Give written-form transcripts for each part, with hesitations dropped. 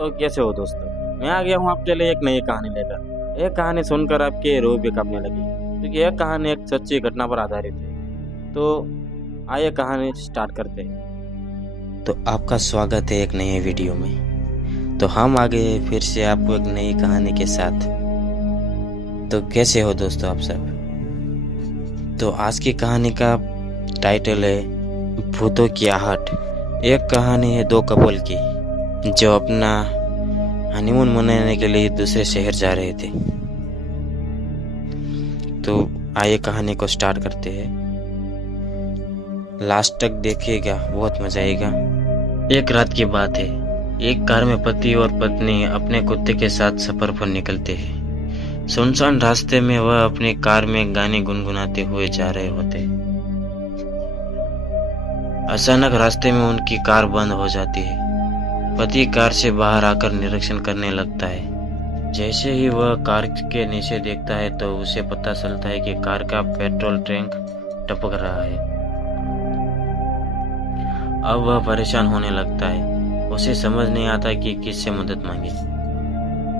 तो कैसे हो दोस्तों, मैं आ गया हूँ आपके लिए एक नई कहानी लेकर। एक कहानी सुनकर आपके रूह भी कांपने लगी, क्योंकि यह कहानी एक सच्ची घटना पर आधारित है। तो आइए कहानी स्टार्ट करते हैं। तो आपका स्वागत है एक नए वीडियो में। तो हम आ गए हैं फिर से आपको एक नई कहानी के साथ। तो कैसे हो दोस्तों आप सब। तो आज की कहानी का टाइटल है भूतों की आहट। एक कहानी है दो कपल की जो अपना हनीमून मनाने के लिए दूसरे शहर जा रहे थे। तो आइए कहानी को स्टार्ट करते हैं। लास्ट तक देखिएगा, बहुत मजा आएगा। एक रात की बात है, एक कार में पति और पत्नी अपने कुत्ते के साथ सफर पर निकलते हैं। सुनसान रास्ते में वह अपनी कार में गाने गुनगुनाते हुए जा रहे होते। अचानक रास्ते में उनकी कार बंद हो जाती है। पति कार से बाहर आकर निरीक्षण करने लगता है। जैसे ही वह कार के नीचे देखता है तो उसे पता चलता है कि कार का पेट्रोल टैंक टपक रहा है। अब वह परेशान होने लगता है। उसे समझ नहीं आता कि किससे मदद मांगे।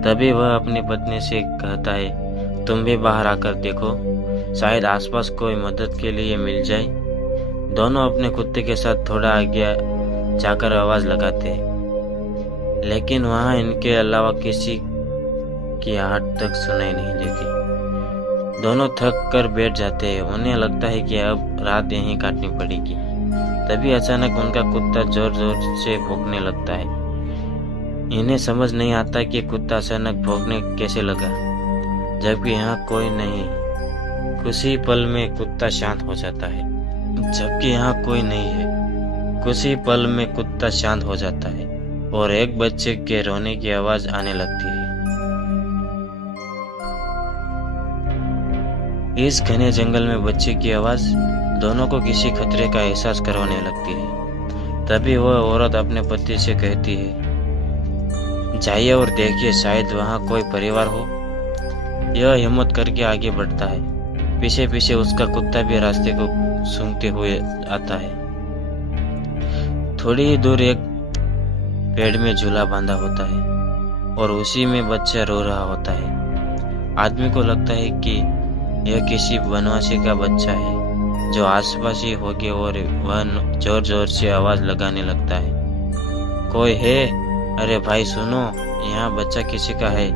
तभी वह अपनी पत्नी से कहता है, तुम भी बाहर आकर देखो, शायद आसपास कोई मदद के लिए मिल जाए। दोनों अपने कुत्ते के साथ थोड़ा आगे जाकर आवाज लगाते हैं, लेकिन वहां इनके अलावा किसी की आहट तक सुनाई नहीं देती। दोनों थक कर बैठ जाते हैं। उन्हें लगता है कि अब रात यहीं काटनी पड़ेगी। तभी अचानक उनका कुत्ता जोर जोर से भौंकने लगता है। इन्हें समझ नहीं आता कि कुत्ता अचानक भौंकने कैसे लगा, जबकि यहाँ कोई नहीं। कुछ ही पल में कुत्ता शांत हो जाता है। और एक बच्चे के रोने की आवाज आने लगती है। इस घने जंगल में बच्चे की आवाज दोनों को किसी खतरे का एहसास करवाने लगती है। तभी वह औरत अपने पति से कहती है, जाइए और देखिए, शायद वहाँ कोई परिवार हो। यह हिम्मत करके आगे बढ़ता है। पीछे पीछे उसका कुत्ता भी रास्ते को सूंघते हुए आता है। थोड़ी ही दूर एक पेड़ में झूला बांधा होता है और उसी में बच्चा रो रहा होता है। आदमी को लगता है कि यह किसी वनवासी का बच्चा है जो आसपास ही होगे, और वह जोर जोर से आवाज लगाने लगता है, कोई है? अरे भाई सुनो, यहाँ बच्चा किसी का है।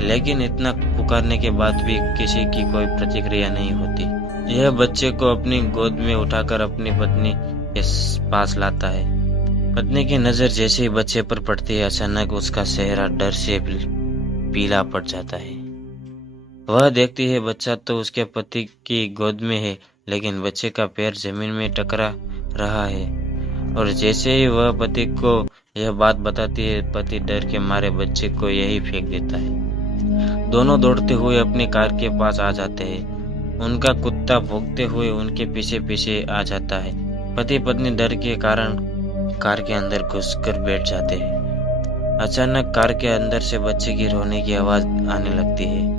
लेकिन इतना पुकारने के बाद भी किसी की कोई प्रतिक्रिया नहीं होती। यह बच्चे को अपनी गोद में उठाकर अपनी पत्नी के पास लाता है। पत्नी की नजर जैसे ही बच्चे पर पड़ती है, अचानक उसका चेहरा डर से पीला पड़ जाता है। वह देखती है बच्चा तो उसके पति की गोद में है, लेकिन बच्चे का पैर जमीन में टकरा रहा है। और जैसे ही वह पति को यह बात बताती है, पति डर के मारे बच्चे को यही फेंक देता है। दोनों दौड़ते हुए अपनी कार के पास आ जाते हैं। उनका कुत्ता भौंकते हुए उनके पीछे पीछे आ जाता है। पति पत्नी डर के कारण कार के अंदर घुसकर बैठ जाते हैं। अचानक कार के अंदर से बच्चे की रोने की आवाज आने लगती है।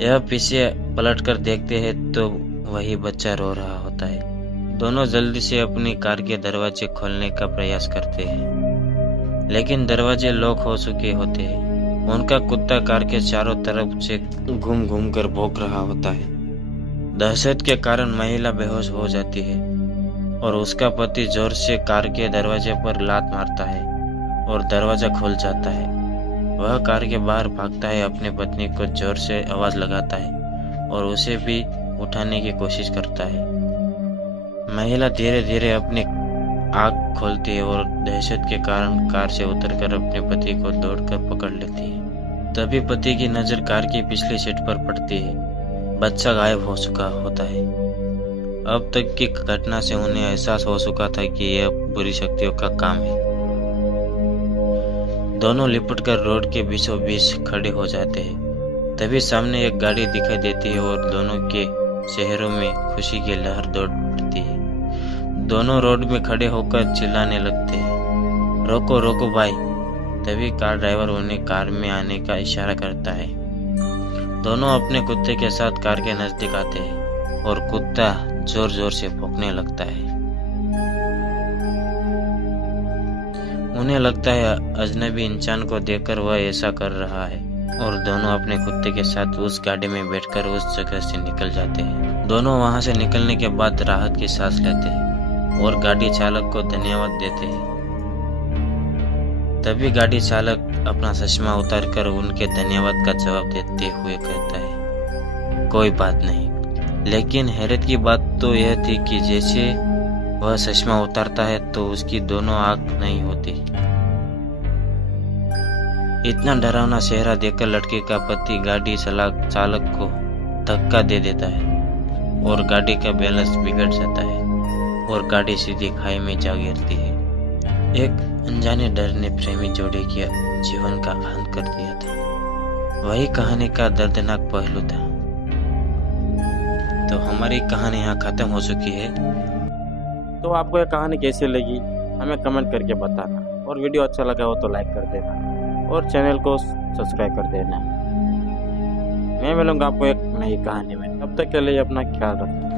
यह पीछे पलटकर देखते हैं तो वही बच्चा रो रहा होता है। दोनों जल्दी से अपनी कार के दरवाजे खोलने का प्रयास करते हैं, लेकिन दरवाजे लॉक हो चुके होते हैं। उनका कुत्ता कार के चारों तरफ से घूम घूम कर भौंक रहा होता है। दहशत के कारण महिला बेहोश हो जाती है और उसका पति जोर से कार के दरवाजे पर लात मारता है और दरवाजा खुल जाता है। वह कार के बाहर भागता है, अपनी पत्नी को जोर से आवाज लगाता है और उसे भी उठाने की कोशिश करता है। महिला धीरे धीरे अपनी आंख खोलती है और दहशत के कारण कार से उतरकर अपने पति को दौड़कर पकड़ लेती है। तभी पति की नजर कार की पिछली सीट पर पड़ती है। बच्चा गायब हो चुका होता है। अब तक की घटना से उन्हें एहसास हो चुका था कि यह बुरी शक्तियों का काम है। दोनों लिपटकर रोड के बीचों बीच खड़े हो जाते हैं। तभी सामने एक गाड़ी दिखाई देती है और दोनों के चेहरों में खुशी की लहर दौड़ पड़ती है। दोनों रोड में खड़े होकर चिल्लाने लगते हैं, रोको रोको भाई। तभी कार ड्राइवर उन्हें कार में आने का इशारा करता है। दोनों अपने कुत्ते के साथ कार के नजदीक आते हैं और कुत्ता जोर जोर से भौंकने लगता है। उन्हें लगता है अजनबी इंसान को देखकर वह ऐसा कर रहा है और दोनों अपने कुत्ते के साथ उस गाड़ी में बैठकर उस जगह से निकल जाते हैं। दोनों वहां से निकलने के बाद राहत की सांस लेते हैं और गाड़ी चालक को धन्यवाद देते हैं। तभी गाड़ी चालक अपना चश्मा उतारकर उनके धन्यवाद का जवाब देते हुए कहता है, कोई बात नहीं। लेकिन हैरत की बात तो यह थी कि जैसे वह चश्मा उतारता है तो उसकी दोनों आंख नहीं होती। इतना डरावना चेहरा देखकर लड़के का पति गाड़ी चालक को धक्का दे देता है और गाड़ी का बैलेंस बिगड़ जाता है और गाड़ी सीधी खाई में जा गिरती है। एक अनजाने डर ने प्रेमी जोड़े के जीवन का अंत कर दिया था। वही कहानी का दर्दनाक पहलू था। तो हमारी कहानी यहाँ खत्म हो चुकी है। तो आपको यह कहानी कैसी लगी हमें कमेंट करके बताना, और वीडियो अच्छा लगा हो तो लाइक कर देना और चैनल को सब्सक्राइब कर देना। मैं मिलूंगा आपको एक नई कहानी में। तब तक के लिए अपना ख्याल रखना।